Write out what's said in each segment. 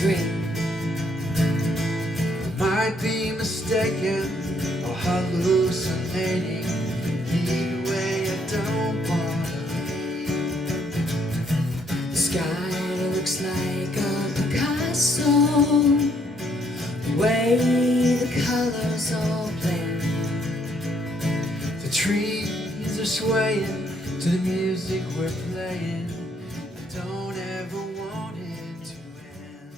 dream. I might be mistaken or hallucinating. Either way, I don't wanna leave. The sky looks like a Picasso, the way the colors all blend. The trees are swaying to the music we're playing. I don't ever want it to end.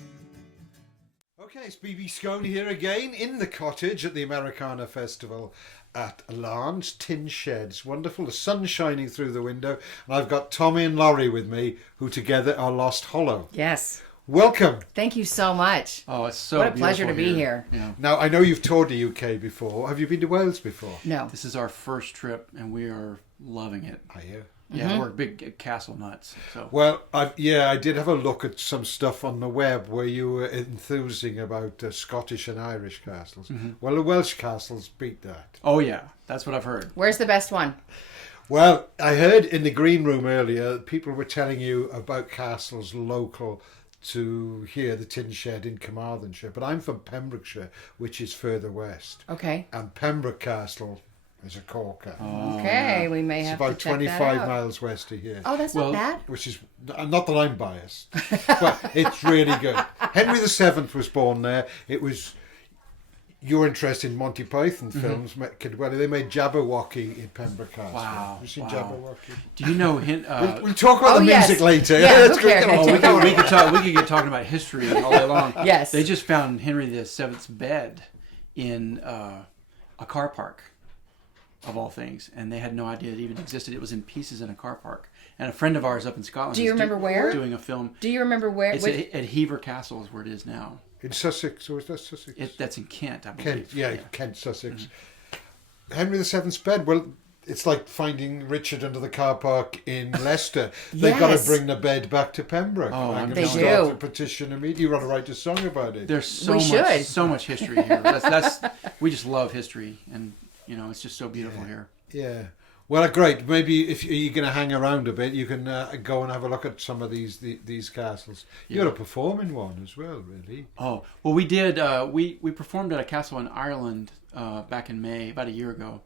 Okay, it's BB Scone here again in the cottage at the Americana Festival at Larne's Tin Shed. It's wonderful. The sun's shining through the window, and I've got Tommy and Laurie with me, who together are Lost Hollow. Yes. Welcome. Thank you so much. Oh, it's so What a pleasure to beautiful be here. Yeah. Now, I know you've toured the UK before. Have you been to Wales before? No. This is our first trip, and we are loving it. Are you? Yeah, we're big castle nuts. So Well, I did have a look at some stuff on the web where you were enthusing about Scottish and Irish castles. Well, the Welsh castles beat that. oh yeah, that's what I've heard. Where's the best one? Well, I heard in the green room earlier, people were telling you about castles local to here, the Tin Shed in Carmarthenshire. But I'm from Pembrokeshire, which is further west. Okay. And Pembroke Castle is a corker. Okay, we may It's have about to check 25 that out. miles west of here. Oh, that's Well, not bad. Which is, not that I'm biased, but it's really good. Henry VII was born there. It was your interest in Monty Python films. Well, they made Jabberwocky in Pembroke Castle. Wow, You seen wow. Jabberwocky? Do you know? We'll talk about Oh, the yes. Oh, music later. Yeah, Let's who go- cares? come on. we could talk. We could get talking about history all day long. Yes. They just found Henry VII's bed in a car park, of all things, and they had no idea it even existed. It was in pieces in a car park. And a friend of ours up in Scotland. Do you is remember where? Doing a film. Do you remember where? It's which- at Hever Castle is where it is now. In Sussex, or is that Sussex? That's in Kent, I believe. Kent, yeah, Kent, Sussex. Henry VII's bed, well, it's like finding Richard under the car park in Leicester. They've got to Yes. bring the bed back to Pembroke. Oh, I'm I'm going to They start do. a petition immediately. You want to write a song about it. There's so We much, should. so much history here. That's we just love history, and it's just so beautiful here. Yeah. Well, great. Maybe if you're going to hang around a bit, you can go and have a look at some of these castles. You're going to perform in one as well, really. Oh well, we did. We performed at a castle in Ireland back in May, about a year ago,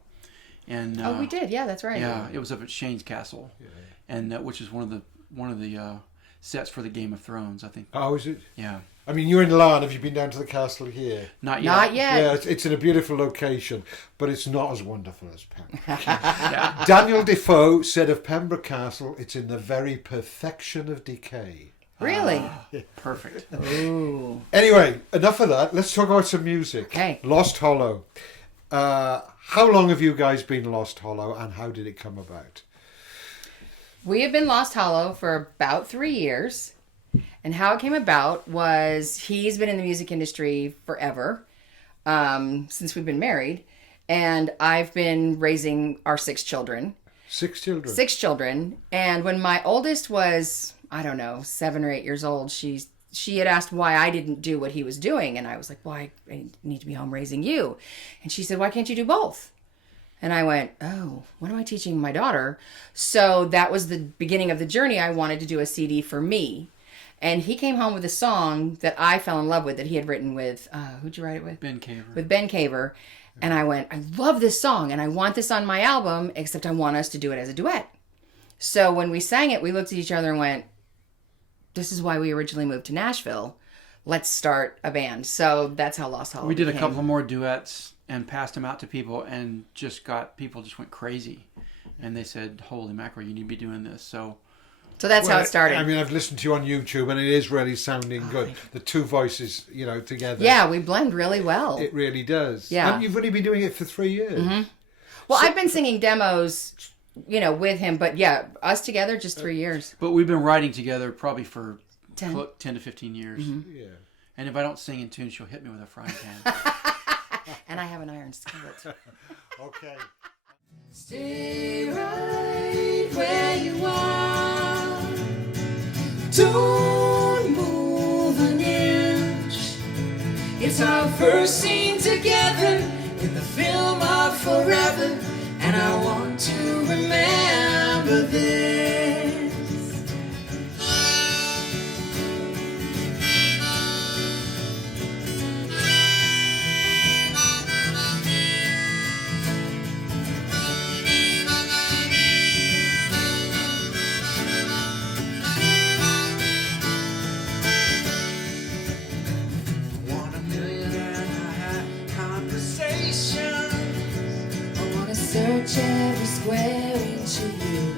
and oh, we did. Yeah, that's right. Yeah, it was up at Shane's Castle, and which is one of the sets for the Game of Thrones, I think. Oh, is it? Yeah, I mean, you're in Larne. Have you been down to the castle here? not yet. Not yet. Yeah, it's in a beautiful location, but it's not as wonderful as Pembroke. Yeah. Daniel Defoe said of Pembroke Castle, it's in the very perfection of decay. Really? Perfect. Ooh. Anyway, enough of that. Let's talk about some music. Okay. Lost Hollow. How long have you guys been Lost Hollow, and how did it come about? We have been Lost Hollow for about 3 years. And how it came about was he's been in the music industry forever, since we've been married. And I've been raising our 6 children. 6 children. 6 children. And when my oldest was, I don't know, 7 or 8 years old, she had asked why I didn't do what he was doing. And I was like, well, I need to be home raising you. And she said, why can't you do both? And I went, oh, what am I teaching my daughter? So that was the beginning of the journey. I wanted to do a CD for me. And he came home with a song that I fell in love with, that he had written with, who'd you write it with? Ben Caver. With Ben Caver. And I went, I love this song and I want this on my album, except I want us to do it as a duet. So when we sang it, we looked at each other and went, this is why we originally moved to Nashville. Let's start a band. So that's how Lost Hollow We did a became. couple more duets and passed them out to people, and people just went crazy, and they said, "Holy mackerel, you need to be doing this." So that's how it started. I mean, I've listened to you on YouTube, and it is really sounding good. The two voices, together. Yeah, we blend really well. It really does. Yeah. And you've only been doing it for 3 years. Mm-hmm. Well, I've been singing demos, with him, but yeah, us together, just 3 years. But we've been writing together probably for 10. 10 to 15 years. Yeah. And if I don't sing in tune, she'll hit me with a frying pan. And I have an iron skillet. Okay. Stay right where you are. Don't move an inch. It's our first scene together in the film of forever, and I want to remember this. stretch every square inch of you.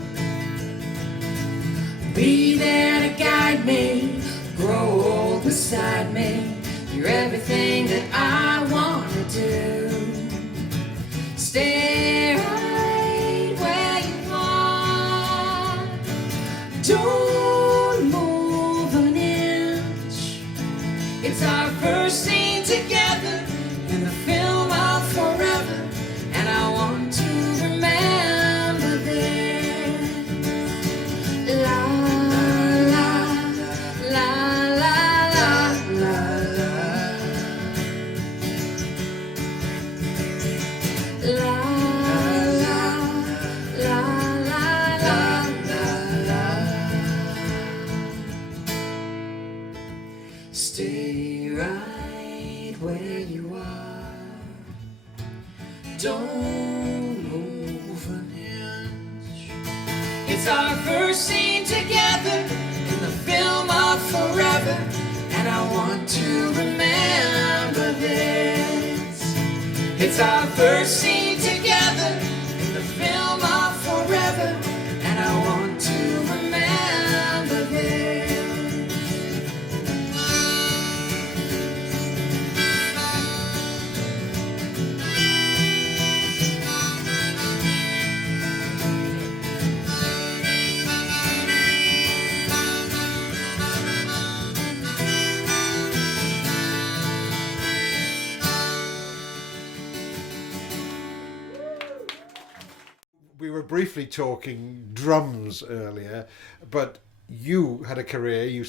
Be there to guide me, grow old beside me. You're everything that I want to do. Stay right where you are. Don't move an inch. It's our first scene together in the film of forever, and I want to remember this. La la la la la la la la la la la. Stay right where you are. Don't move an inch. It's our first scene together in the film of forever, and I want to remember this. It's our first scene together in the film of forever, and I want to remember this. We were briefly talking drums earlier, but you had a career.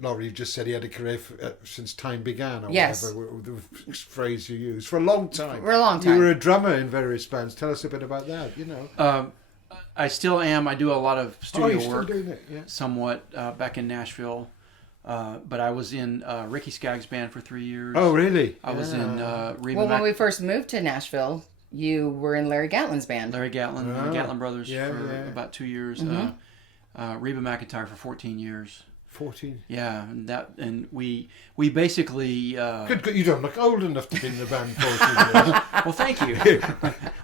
Laurie, you just said he had a career since time began, or Yes. whatever the phrase you used, for a long time. For a long time. You were a drummer in various bands. Tell us a bit about that. I still am. I do a lot of studio you're still work, doing it, yeah. somewhat back in Nashville. But I was in Ricky Skaggs' band for 3 years. Oh, really? I was in Reba Well, when Mac- we first moved to Nashville, you were in Larry Gatlin's band. Larry Gatlin, the Oh, Gatlin brothers yeah, for yeah. about 2 years. Reba McEntire for 14 years. 14. Yeah, and we basically. Good, you don't look old enough to be in the band 14 years. Well, thank you.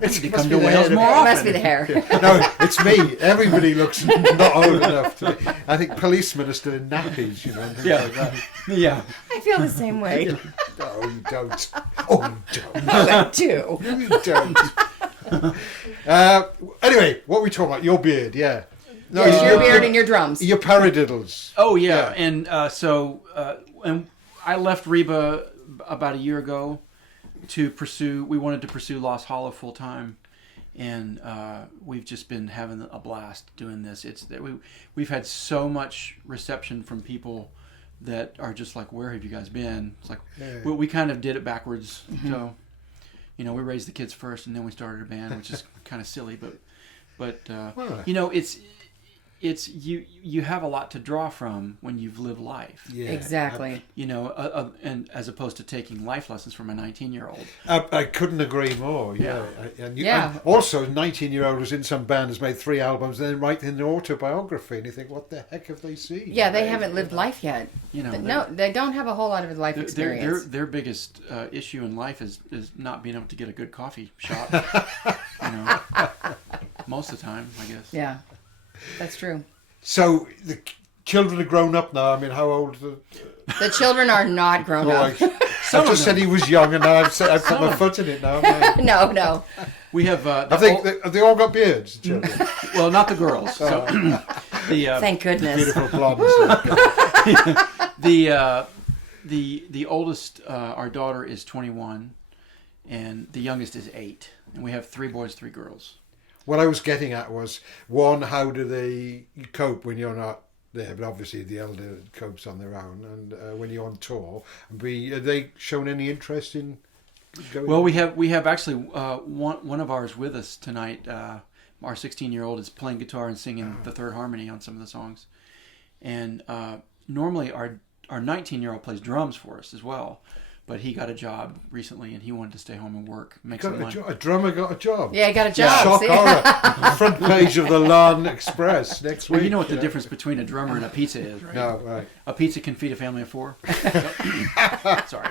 It's, to must come be to the Wales hair. more It often. must be the hair. No, it's me. Everybody looks not old enough to be. I think policemen are still in nappies, and things like that. Yeah. I feel the same way. No, you don't. Oh, you don't. I do. You don't. Anyway, what were we talking about? Your beard, yeah. No, Yes, your beard and your drums. Your paradiddles. Oh yeah, Yeah. and and I left Reba about a year ago to pursue. We wanted to pursue Lost Hollow full time, and we've just been having a blast doing this. It's that we've had so much reception from people that are just like, "Where have you guys been?" It's like we kind of did it backwards. So, we raised the kids first, and then we started a band, which is kind of silly, but Well, it's you have a lot to draw from when you've lived life. yeah, Exactly. And as opposed to taking life lessons from a 19-year-old. I couldn't agree more. Yeah, and Yeah. also, 19-year-old was in some band, has made 3 albums, and then writing an autobiography, and you think, what the heck have they seen? Yeah, they haven't lived life yet. No, they don't have a whole lot of life experience. Their biggest issue in life is not being able to get a good coffee shop. Most of the time, I guess. Yeah, that's true. So the children are grown up now. I mean, how old? The children are not grown up. I just said he was young, and now I've put my foot in it now. No. We have. I think have they all got beards, the children? Well, not the girls. So, Thank goodness. Beautiful blondes. the oldest, our daughter is 21, and the youngest is 8, and we have 3 boys, 3 girls. What I was getting at was, one, how do they cope when you're not there? But obviously the elder copes on their own, and when you're on tour. And B, are they shown any interest in going? Well, we have actually one of ours with us tonight. Our 16-year-old is playing guitar and singing the third harmony on some of the songs, and normally our 19-year-old plays drums for us as well. But he got a job recently, and he wanted to stay home and work, make some money. A drummer got a job. Yeah, I got a job. Shock see? horror. Front page of the Lawn Express next week. Well, you know what the difference between a drummer and a pizza is, right? No, right. A pizza can feed a family of 4. Sorry.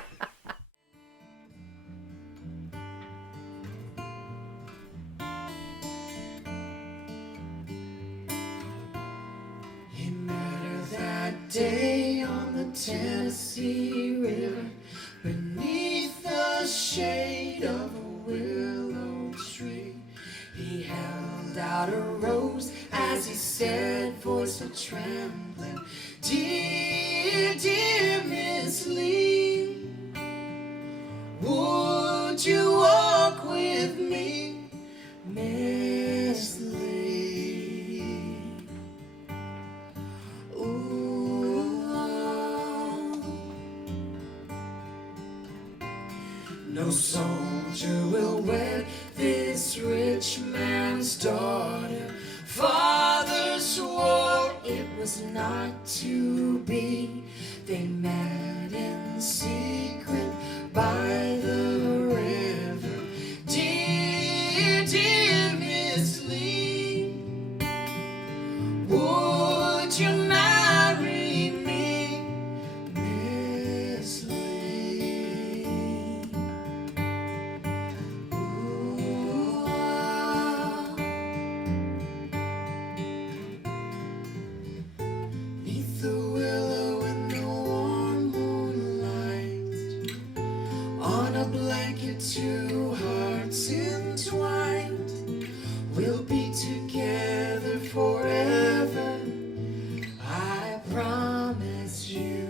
day on the Tennessee River, beneath the shade of a willow tree, he held out a rose as he said, voice a trembling, "Dear, dear Miss Lee, would you walk with me, Miss Lee?" Ooh, no soldier will wed this rich man's daughter. Father swore it was not to be. They met in secret by the river. Dear, dear Miss Lee, would you marry me, Miss Lee? Ooh, neath the willow in the warm moonlight, on a blanket, two hearts entwined, we'll be together forever. I promise you,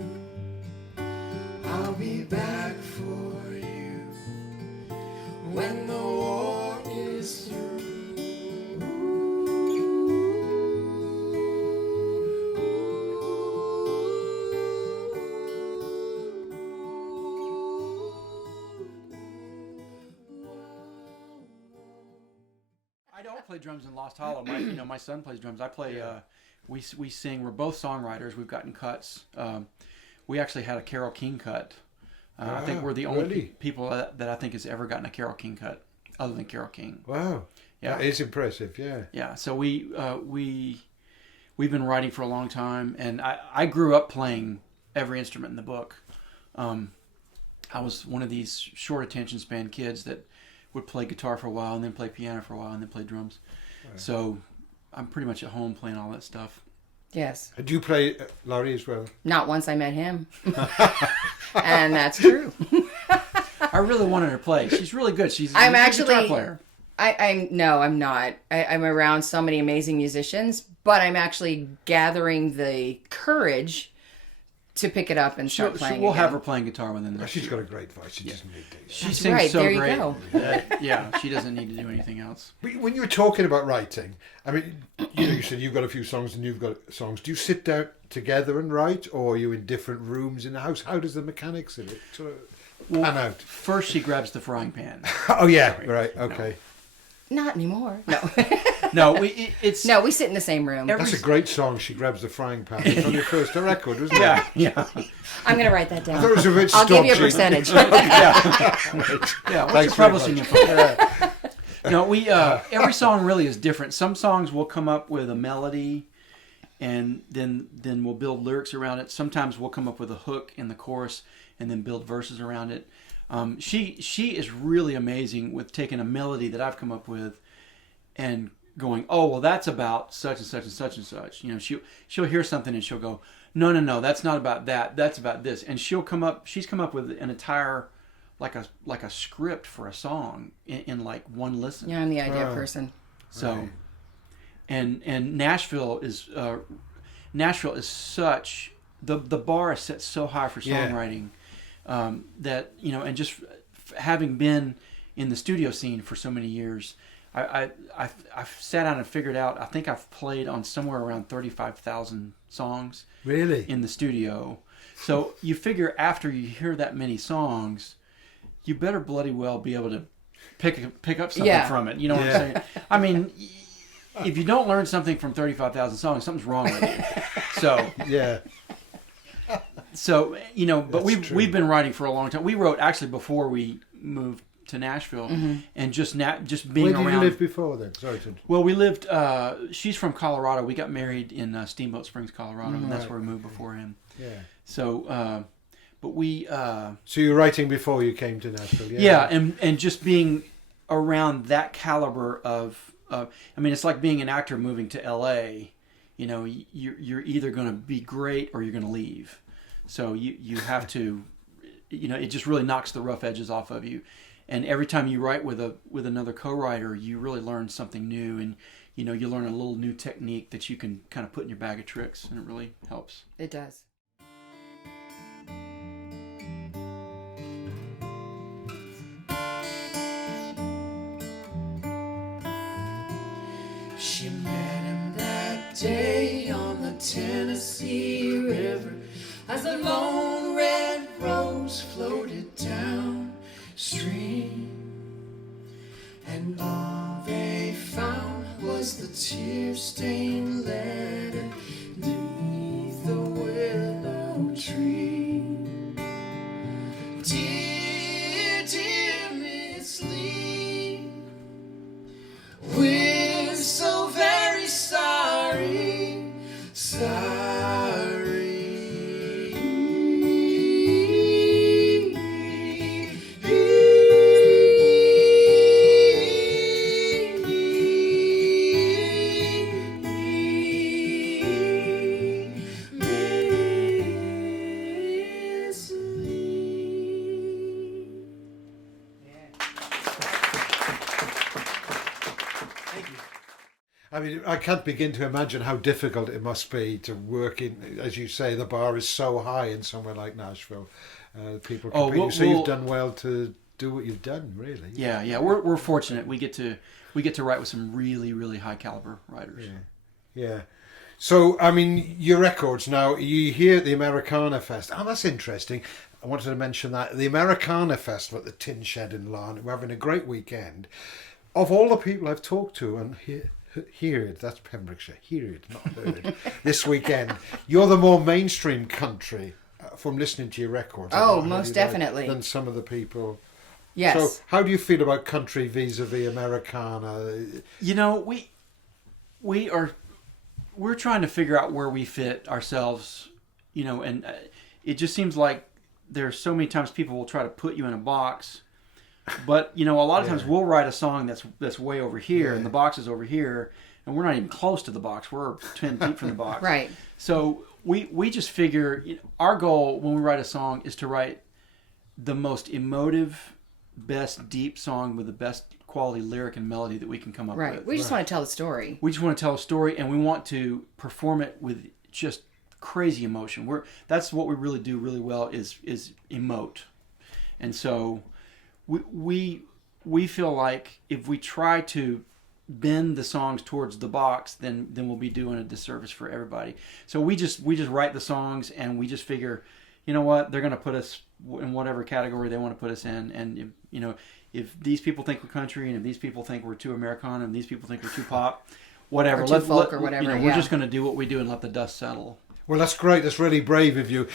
I'll be back for you when the war is I don't play drums in Lost Hollow. My son plays drums. I play. We sing. We're both songwriters. We've gotten cuts. We actually had a Carole King cut. I think we're the only really? people that I think has ever gotten a Carole King cut, other than Carole King. Wow. Yeah. That is impressive, yeah. Yeah. So we've been writing for a long time, and I grew up playing every instrument in the book. I was one of these short attention span kids that would play guitar for a while, and then play piano for a while, and then play drums. Right. So I'm pretty much at home playing all that stuff. Yes. Do you play Laurie as well? Not once I met him. And that's true. I really wanted her to play. She's really good. She's I'm a actually guitar player. I'm not. I'm around so many amazing musicians, but I'm actually gathering the courage to pick it up and start playing. We'll again. have her playing guitar within the. She's got a great voice. She doesn't need to. She That's sings right. so There you great. go. Yeah, she doesn't need to do anything else. When you were talking about writing, I mean, you said you've got a few songs and you've got songs. Do you sit down together and write, or are you in different rooms in the house? How does the mechanics of it sort of pan out? First, she grabs the frying pan. Oh yeah, right, okay. Not anymore. No. No, it's No, we sit in the same room. That's a great song. She grabs the frying pan. It's on your first record, wasn't it? yeah. I'm going to write that I down. thought it was a bit I'll give you a stodgy. percentage. Yeah, what's Thanks your very publishing much. info? No, we every song really is different. Some songs will come up with a melody, and then we'll build lyrics around it. Sometimes we'll come up with a hook in the chorus, and then build verses around it. She is really amazing with taking a melody that I've come up with, and going, oh well, that's about such and such and such and such. You know, she'll hear something and she'll go, no, that's not about that. That's about this. And she's come up with an entire like a script for a song in like one listen. Yeah, I'm the idea person. So, Right. and Nashville is such the bar is set so high for Yeah. songwriting that and just having been in the studio scene for so many years, I've sat down and figured out. I think I've played on somewhere around 35,000 songs. Really? In the studio. So you figure after you hear that many songs, you better bloody well be able to pick up something from it. You know what I'm saying? I mean, if you don't learn something from 35,000 songs, something's wrong with you. So Yeah. but That's true. we've been writing for a long time. We wrote actually before we moved to Nashville, and just being Where did around. you live before then? Sorry to... Well, we lived. She's from Colorado. We got married in Steamboat Springs, Colorado, and that's Right. where we moved beforehand. Yeah. So, but we. So you were writing before you came to Nashville? Yeah, and just being around that caliber of. I mean, it's like being an actor moving to L.A. you know, you're either going to be great or you're going to leave. So you have to, you know, it just really knocks the rough edges off of you. And every time you write with another co-writer, you really learn something new, and you know, you learn a little new technique that you can kind of put in your bag of tricks, and it really helps. It does. She met him that day on the Tennessee River as the lone red rose floated downstream, and all they found was the tear-stained letter beneath the willow tree. Dear, dear Miss Lee, we're so very sorry, Miss Lee. I mean, I can't begin to imagine how difficult it must be to work in, as you say, the bar is so high in somewhere like Nashville. People Oh, compete. we'll- So you've we'll- done well to do what you've done, really. Yeah, we're fortunate. We get to write with some really, really high caliber writers. Yeah. So, I mean, your records now, you hear at the Americana Fest. Oh, that's interesting. I wanted to mention that. The Americana Festival at the Tin Shed in Larne, we're having a great weekend. Of all the people I've talked to and heard, that's Pembrokeshire, heard, not heard, this weekend, you're the more mainstream country from listening to your records. Oh, How most you definitely. Than some of the people. Yes. So, how do you feel about country vis-a-vis Americana? You know, we're trying to figure out where we fit ourselves, you know, and it just seems like there's so many times people will try to put you in a box, but you know, a lot of times we'll write a song that's way over here and the box is over here, and we're not even close to the box. We're 10 feet from the box. Right. So we just figure, you know, our goal when we write a song is to write the most emotive, best deep song with the best quality lyric and melody that we can come up Right. with. We just want to tell the story. We just want to tell a story, and we want to perform it with just crazy emotion. That's what we really do really well is emote. And so we feel like if we try to bend the songs towards the box, then we'll be doing a disservice for everybody. So we just write the songs, and we just figure, you know what, they're going to put us in whatever category they want to put us in, and if, you know, if these people think we're country, and if these people think we're too Americana, and these people think we're too pop, whatever, Or too folk or whatever, you know, yeah. we're just going to do what we do and let the dust settle. Well, that's great. That's really brave of you,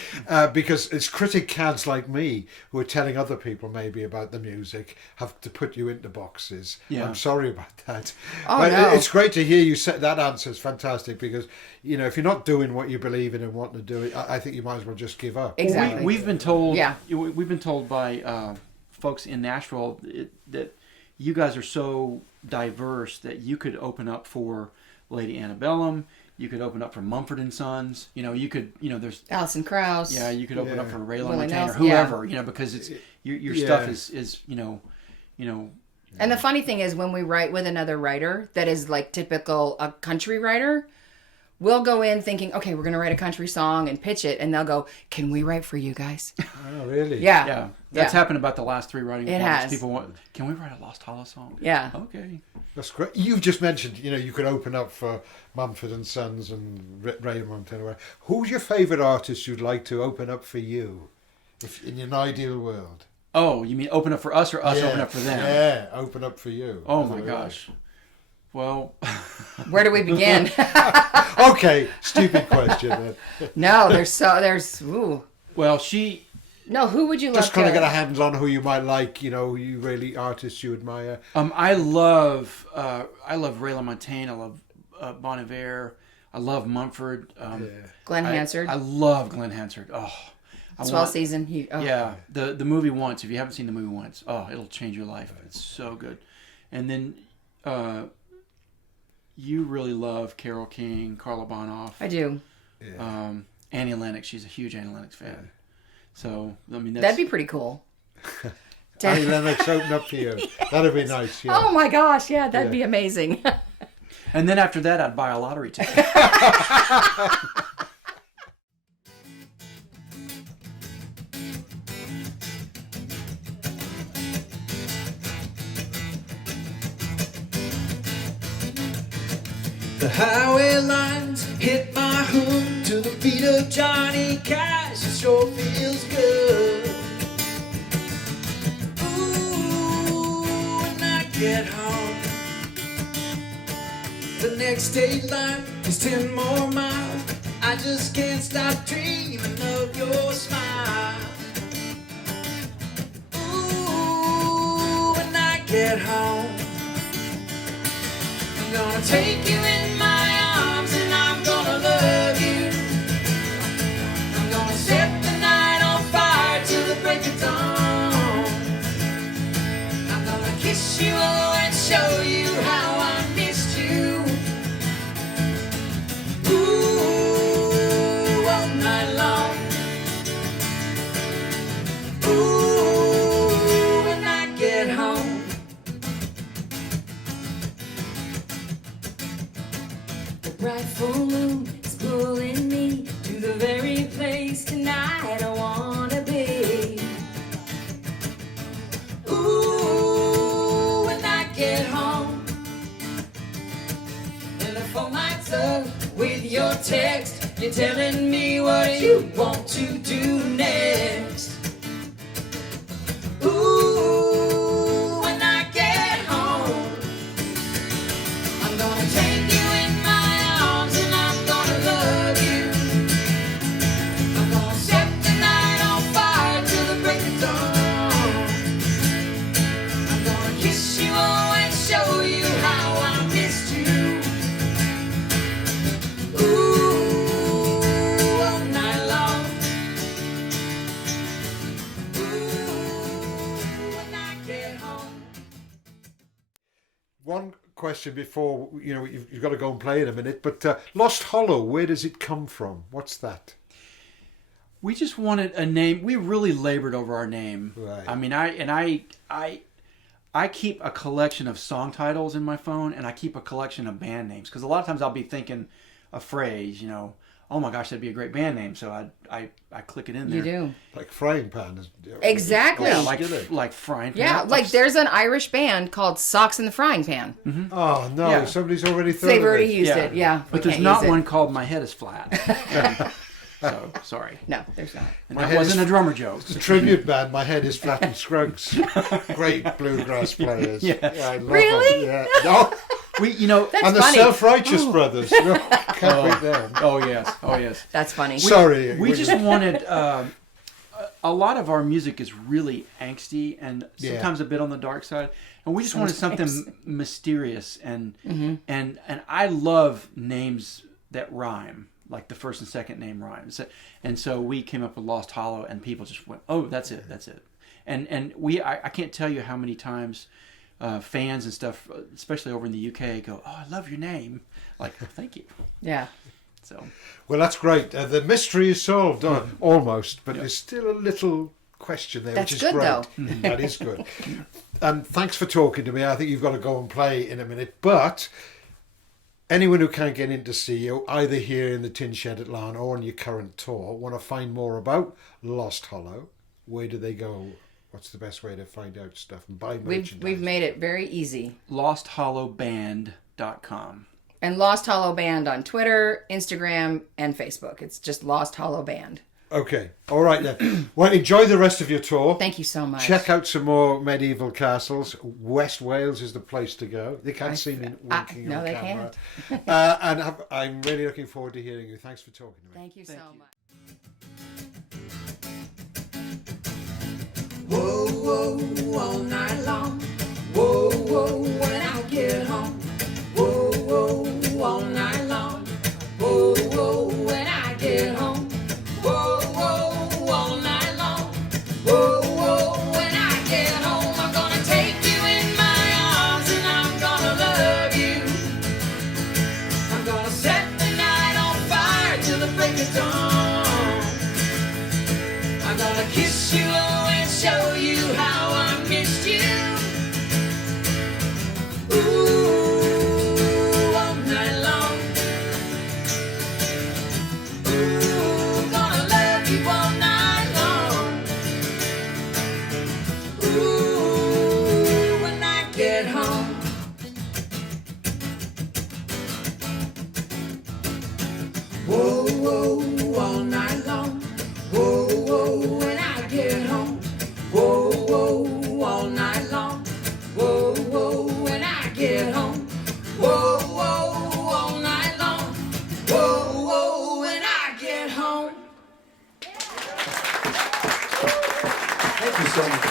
because it's critic cads like me who are telling other people maybe about the music have to put you into boxes. Yeah. I'm sorry about that. Oh, but no. it's great to hear you say that. Answer is fantastic, because you know, if you're not doing what you believe in and wanting to do it, I think you might as well just give up. Exactly. We've been told. Yeah. We've been told by folks in Nashville that you guys are so diverse that you could open up for Lady Antebellum. You could open up for Mumford and Sons. You know, you could. You know, there's. Alison Krauss. Yeah, you could open up Yeah. for Ray Willie LaMontagne or Nelson, yeah. whoever. You know, because it's your Yeah. stuff is you know. And the funny thing is, when we write with another writer that is like typical a country writer, we'll go in thinking, okay, we're going to write a country song and pitch it, and they'll go, can we write for you guys? Oh, really? Yeah. Yeah, that's Yeah. happened about the last 3 writing It appointments. has. People want, can we write a Lost Hollow song? Yeah. Okay. That's great. You've just mentioned, you know, you could open up for Mumford and Sons and Ray Montana. Who's your favourite artist you'd like to open up for you, if in an ideal world? Oh, you mean open up for us or us open up for them? Yeah, open up for you. Oh Other my way gosh. Well, Where do we begin? around. Okay, stupid question. there's ooh. well, No, who would you love Just kind to of get a handle on who you might like, you know, you really artists you admire. I love Ray LaMontagne. I love Bon Iver. I love Mumford. Glenn Hansard. I love Glenn Hansard. Oh, Swell Season. Yeah, the movie Once. If you haven't seen the movie Once, oh, it'll change your life. It's so good. And then, you really love Carole King, Carla Bonoff. I do. Annie Lennox. She's a huge Annie Lennox fan. So, I mean, That'd be pretty cool. Annie Lennox open up for you. That'd be nice. Yeah. Oh my gosh, yeah, that'd be amazing. And then after that, I'd buy a lottery ticket. The highway lines hit my hood to the beat of Johnny Cash. It sure feels good. Ooh, when I get home, the next state line is 10 more miles. I just can't stop dreaming of your smile. Ooh, when I get home, I'm gonna take you in my arms and I'm gonna love you. I'm gonna set the night on fire till the break of dawn. I'm gonna kiss you and show you how I missed you. Ooh, all night long. Ooh, when I get home. Bright full moon is pulling me to the very place tonight I wanna be. Ooh, when I get home, and the phone lights up with your text, you're telling me what you want to do next. Ooh, when I get home, I'm gonna take you in my arms and I'm gonna love you. I'm gonna set the night on fire till the break of dawn. I'm gonna kiss you and show you how I missed you. Ooh, all night long. Ooh, when I get home. One question before, you've got to go and play in a minute, but Lost Hollow, where does it come from? What's that? We just wanted a name. We really labored over our name. Right. I mean, I keep a collection of song titles in my phone, and I keep a collection of band names, because a lot of times I'll be thinking a phrase, oh my gosh, that'd be a great band name. So I click it in there. You do. Like Frying Pan. Exactly. Yeah, Really? like frying pan. Yeah, like there's an Irish band called Socks in the Frying Pan. Oh, no, Yeah. somebody's already thought They've of already it. used it, yeah. But we there's can't not use it. one called My Head is Flat. So, sorry. No, there's not. And My that head wasn't is- a drummer joke. It's a tribute band, My Head is Flat and Scruggs. Great bluegrass players. Yeah. I love Really? them. Yeah. No, That's and the funny. Self-Righteous Brothers. No, can't beat them. Oh, yes. Oh, yes. That's funny. Sorry. We just wanted a lot of our music is really angsty and sometimes a bit on the dark side, and we just wanted something mysterious and I love names that rhyme, like the first and second name rhymes, and so we came up with Lost Hollow, and people just went, oh, that's it, and I can't tell you how many times fans and stuff, especially over in the UK, go, oh, I love your name, like, oh, thank you. Yeah. So Well, that's great. The mystery is solved, almost, but there's still a little question there, That's which is good, great. though. That is good. And thanks for talking to me. I think you've got to go and play in a minute. But anyone who can't get in to see you, either here in the Tin Shed at Larne or on your current tour, want to find more about Lost Hollow, where do they go? What's the best way to find out stuff and buy merchandise? We've made it very easy. LostHollowBand.com. And Lost Hollow Band on Twitter, Instagram, and Facebook. It's just Lost Hollow Band. Okay. All right then. Well, enjoy the rest of your tour. Thank you so much. Check out some more medieval castles. West Wales is the place to go. They can't see me winking no, on they camera. can't. I'm really looking forward to hearing you. Thanks for talking to me. Thank you so much. Whoa, whoa, all night long. Whoa, whoa, when I get home. Whoa, whoa, all night long. Whoa, whoa, when I get home. Whoa, whoa, all night long. Whoa, whoa, when I get home. I'm gonna take you in my arms and I'm gonna love you. so much.